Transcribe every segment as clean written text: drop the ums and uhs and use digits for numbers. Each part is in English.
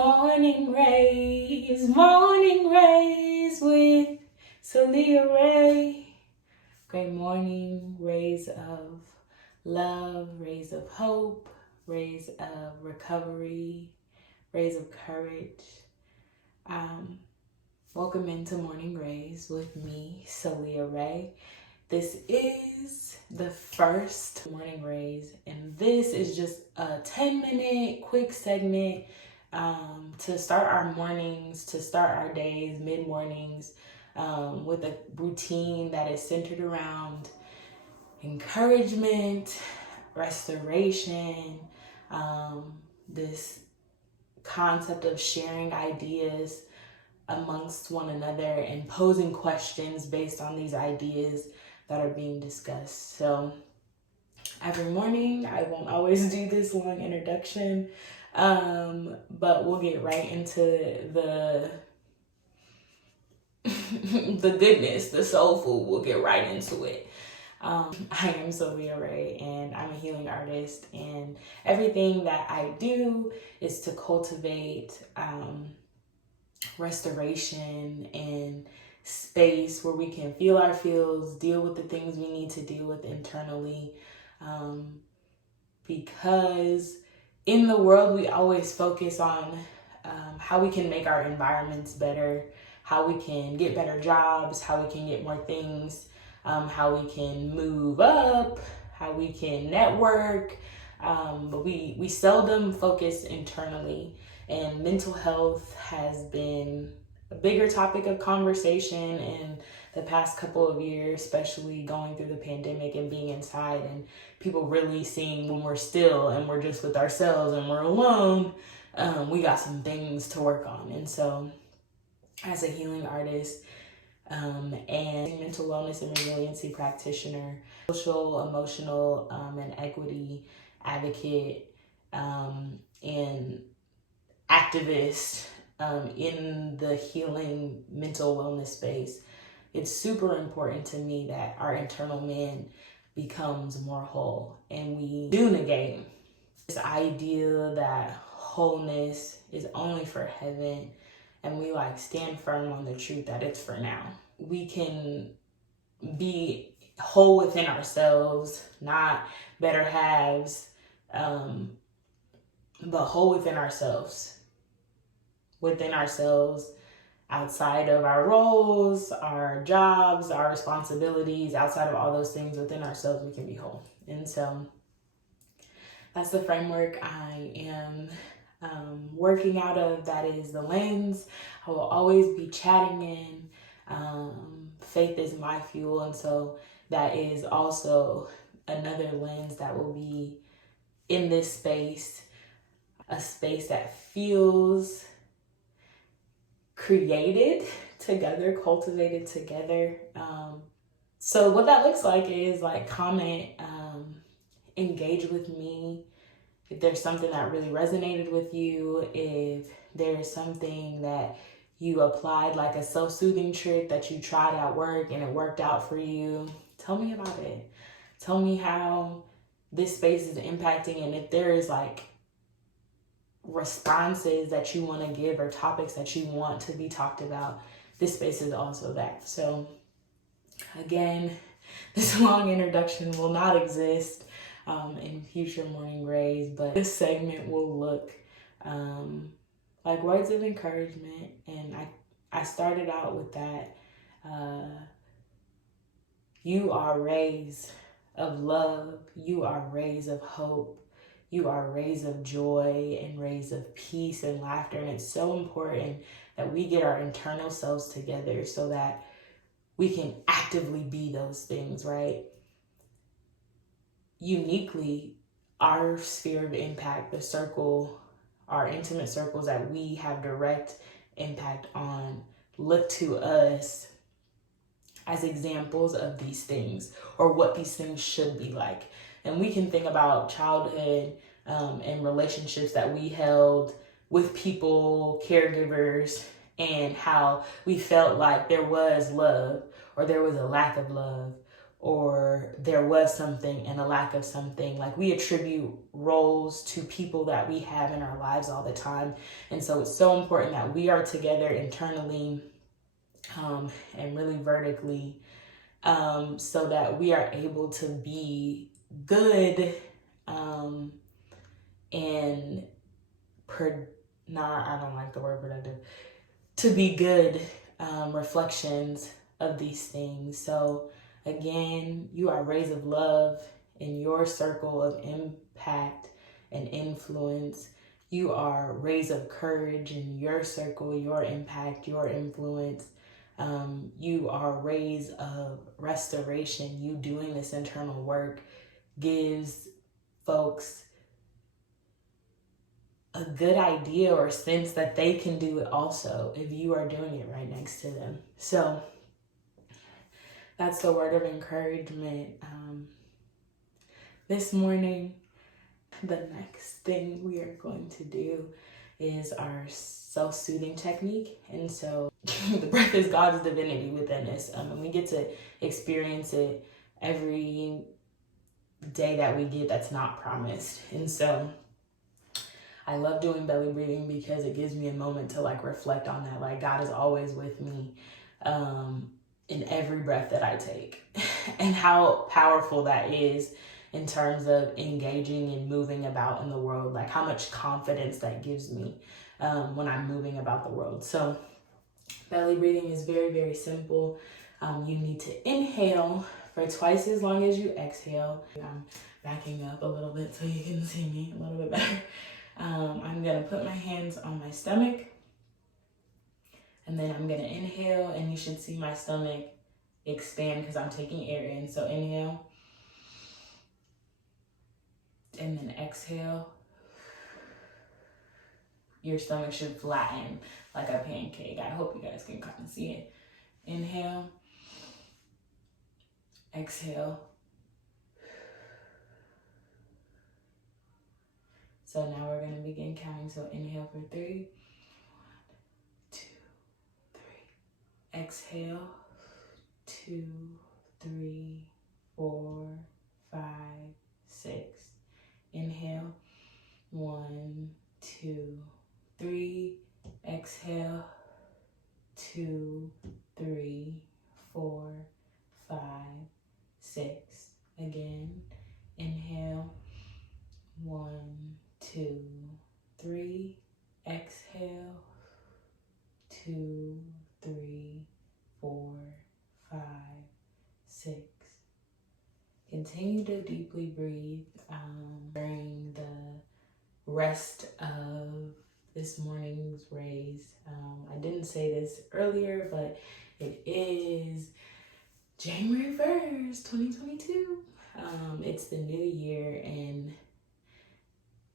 Morning Raez with Soulliaa Rae. Great morning, rays of love, rays of hope, rays of recovery, rays of courage. Welcome into Morning Raez with me, Soulliaa Rae. This is the first Morning Raez, and this is just a 10-minute quick segment to start our mornings, to start our days, mid-mornings, with a routine that is centered around encouragement, restoration, this concept of sharing ideas amongst one another and posing questions based on these ideas that are being discussed. So every morning, I won't always do this long introduction, but we'll get right into the the goodness, the soul food. We'll get right into it. I am Soulliaa Rae, and I'm a healing artist, and everything that I do is to cultivate restoration and space where we can feel our feels, deal with the things we need to deal with internally, because in the world we always focus on how we can make our environments better, how we can get better jobs, how we can get more things, how we can move up, how we can network, but we seldom focus internally. And mental health has been a bigger topic of conversation in the past couple of years, especially going through the pandemic and being inside and people really seeing when we're still and we're just with ourselves and we're alone, we got some things to work on. And so as a healing artist and mental wellness and resiliency practitioner, social, emotional, and equity advocate, and activist in the healing mental wellness space, it's super important to me that our internal man becomes more whole, and we do negate this idea that wholeness is only for heaven, and we stand firm on the truth that it's for now. We can be whole within ourselves, not better halves, but whole within ourselves, outside of our roles, our jobs, our responsibilities, outside of all those things, within ourselves, we can be whole. And so that's the framework I am working out of. That is the lens I will always be chatting in. Faith is my fuel, and so that is also another lens that will be in this space, a space that feels created together, cultivated together. So what that looks like is comment, engage with me. If there's something that really resonated with you, if there's something that you applied, like a self-soothing trick that you tried at work and it worked out for you, tell me about it. Tell me how this space is impacting, and if there is responses that you want to give or topics that you want to be talked about, this space is also that. So again, this long introduction will not exist in future Morning Raez, but this segment will look like words of encouragement, and I started out with that. You are rays of love, you are rays of hope, you are rays of joy and rays of peace and laughter. And it's so important that we get our internal selves together so that we can actively be those things, right? Uniquely, our sphere of impact, the circle, our intimate circles that we have direct impact on, look to us as examples of these things, or what these things should be like. And we can think about childhood and relationships that we held with people, caregivers, and how we felt like there was love or there was a lack of love, or there was something and a lack of something. Like, we attribute roles to people that we have in our lives all the time. And so it's so important that we are together internally and really vertically, so that we are able to be good and I don't like the word productive, to be good reflections of these things. So again, you are rays of love in your circle of impact and influence. You are rays of courage in your circle, your impact, your influence. You are rays of restoration. You doing this internal work gives folks a good idea or sense that they can do it also if you are doing it right next to them. So that's the word of encouragement this morning. The next thing we are going to do is our self-soothing technique. And so the breath is God's divinity within us. And we get to experience it every day that we get that's not promised. And so I love doing belly breathing because it gives me a moment to like reflect on that. Like, God is always with me in every breath that I take and how powerful that is in terms of engaging and moving about in the world. Like, how much confidence that gives me when I'm moving about the world. So belly breathing is very, very simple. You need to inhale for twice as long as you exhale. I'm backing up a little bit so you can see me a little bit better. I'm gonna put my hands on my stomach, and then I'm gonna inhale, and you should see my stomach expand because I'm taking air in. So inhale, and then exhale. Your stomach should flatten like a pancake. I hope you guys can kind of see it. Inhale, exhale. So now we're going to begin counting. So inhale for 3. 1, 2, 3. Exhale. 2, 3, 4, 5, 6. Inhale. 1, 2, 3. Exhale. 2, 3, 4, 5, 6. Again. Inhale. 1, 2, 3. Exhale. 2, 3, 4, 5, 6. Continue to deeply breathe during the rest of this morning's raise. I didn't say this earlier, but it is January 1st, 2022. It's the new year, and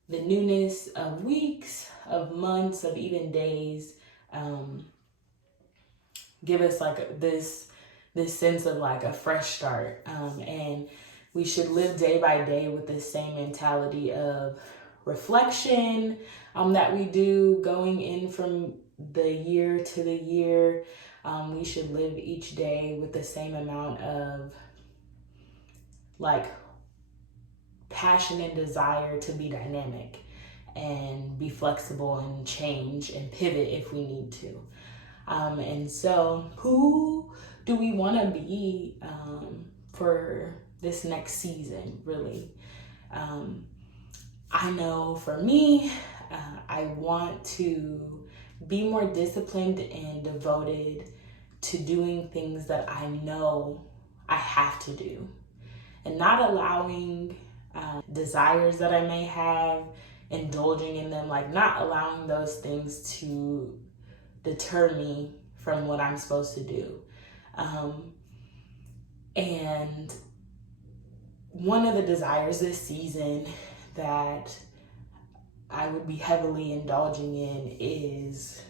the newness of weeks, of months, of even days give us like this sense of like a fresh start. And we should live day by day with this same mentality of reflection that we do going in from the year to the year. We should live each day with the same amount of like passion and desire to be dynamic and be flexible and change and pivot if we need to. And so who do we want to be for this next season, really? I know for me, I want to be more disciplined and devoted to doing things that I know I have to do, and not allowing desires that I may have, indulging in them, like not allowing those things to deter me from what I'm supposed to do. And one of the desires this season that I would be heavily indulging in is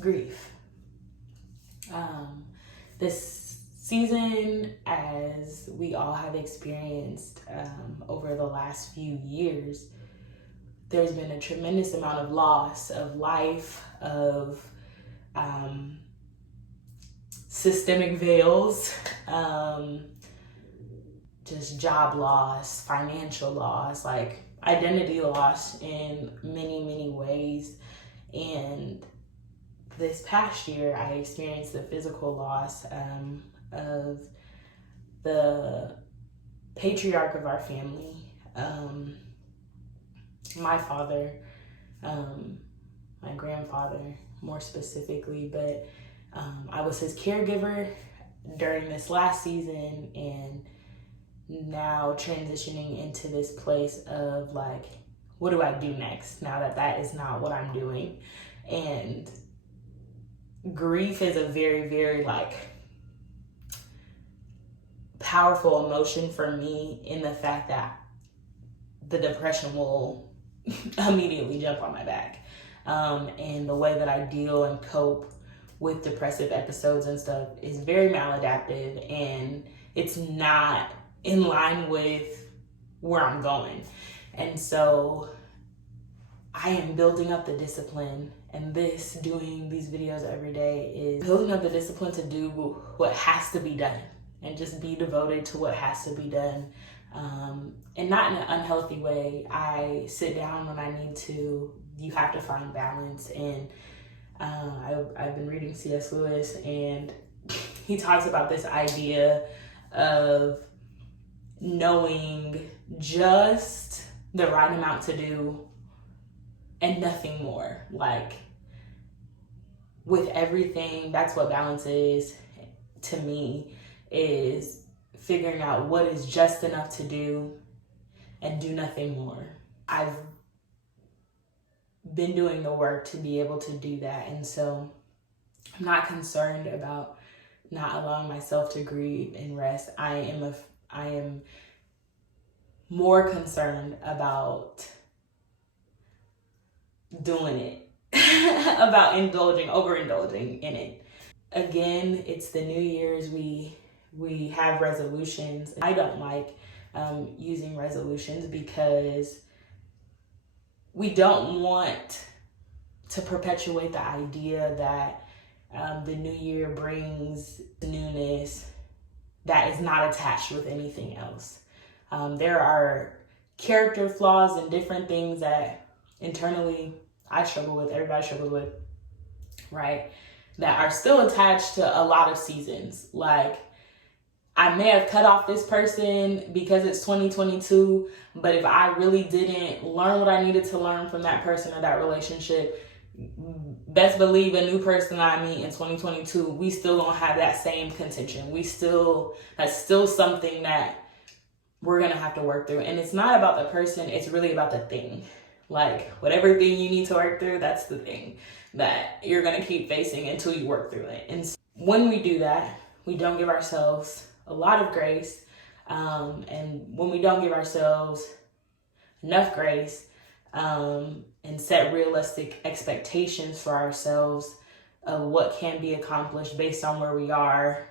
grief. This season, as we all have experienced over the last few years, there's been a tremendous amount of loss of life, of systemic veils, just job loss, financial loss, like identity loss in many, many ways. And this past year, I experienced the physical loss of the patriarch of our family, my father, my grandfather more specifically, but I was his caregiver during this last season, and now transitioning into this place of like, what do I do next now that that is not what I'm doing? And grief is a very, very like powerful emotion for me, in the fact that the depression will immediately jump on my back. And the way that I deal and cope with depressive episodes and stuff is very maladaptive, and it's not in line with where I'm going. And so I am building up the discipline, and doing these videos every day is building up the discipline to do what has to be done and just be devoted to what has to be done. And not in an unhealthy way. I sit down when I need to. You have to find balance. And I've been reading C.S. Lewis, and he talks about this idea of knowing just the right amount to do and nothing more. Like, with everything, that's what balance is to me, is figuring out what is just enough to do and do nothing more. I've been doing the work to be able to do that, and so I'm not concerned about not allowing myself to grieve and rest. I am more concerned about doing it, about overindulging in it. Again, it's the New Year's. We have resolutions. I don't like using resolutions because we don't want to perpetuate the idea that the new year brings newness that is not attached with anything else. There are character flaws and different things that internally I struggle with, everybody struggles with, right? That are still attached to a lot of seasons. Like, I may have cut off this person because it's 2022, but if I really didn't learn what I needed to learn from that person or that relationship, best believe a new person I meet in 2022, we still gonna have that same contention. That's still something that we're gonna have to work through. And it's not about the person, it's really about the thing. Like, whatever thing you need to work through, that's the thing that you're gonna keep facing until you work through it. And so when we do that, we don't give ourselves a lot of grace. And when we don't give ourselves enough grace, and set realistic expectations for ourselves of what can be accomplished based on where we are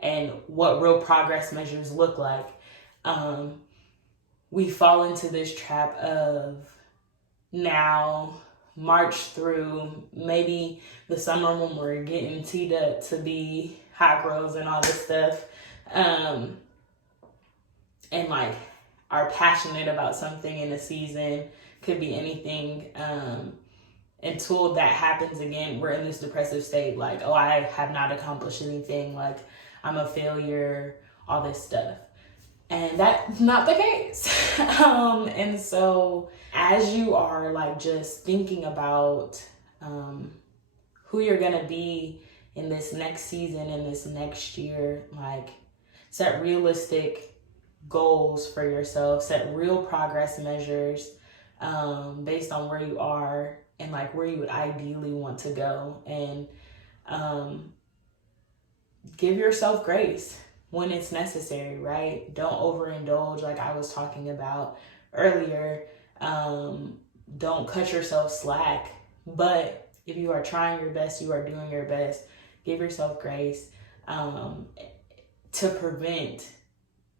and what real progress measures look like, we fall into this trap of now March through maybe the summer when we're getting teed up to be hot girls and all this stuff, and like are passionate about something in a season, could be anything, until that happens again, we're in this depressive state, like, oh, I have not accomplished anything, like I'm a failure, all this stuff. And that's not the case. And so as you are like just thinking about who you're gonna be in this next season, in this next year, like set realistic goals for yourself, set real progress measures based on where you are and like where you would ideally want to go, and give yourself grace when it's necessary, right? Don't overindulge, like I was talking about earlier. Don't cut yourself slack, but if you are trying your best, you are doing your best, give yourself grace to prevent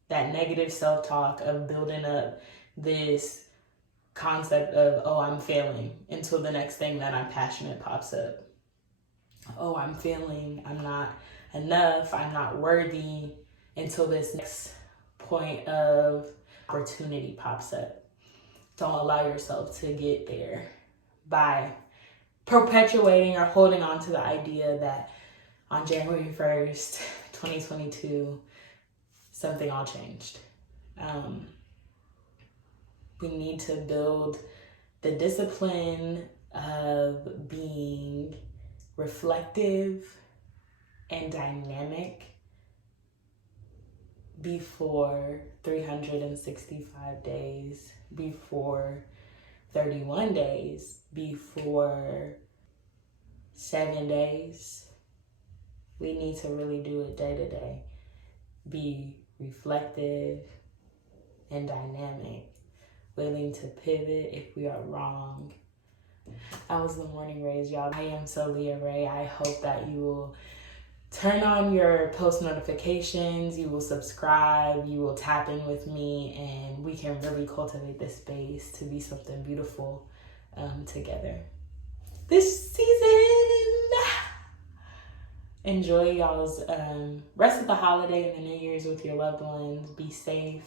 that negative self-talk of building up this concept of, oh, I'm failing, until the next thing that I'm passionate pops up. Oh, I'm failing, I'm not enough, I'm not worthy, until this next point of opportunity pops up. Don't allow yourself to get there by perpetuating or holding on to the idea that on January 1st, 2022, something all changed. We need to build the discipline of being reflective and dynamic before 365 days, before 31 days, before 7 days. We need to really do it day to day. Be reflective and dynamic, willing to pivot if we are wrong. That was the morning Raez, y'all. I am Soulliaa Rae. I hope that you will turn on your post notifications, you will subscribe, you will tap in with me, and we can really cultivate this space to be something beautiful together this season. Enjoy y'all's rest of the holiday and the New Year's with your loved ones. Be safe.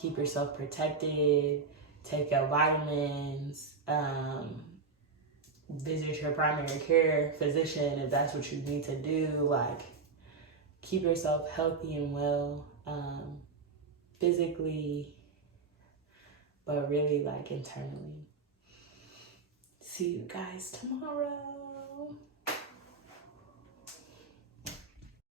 Keep yourself protected. Take your vitamins. Visit your primary care physician if that's what you need to do. Like, keep yourself healthy and well, physically, but really like internally. See you guys tomorrow.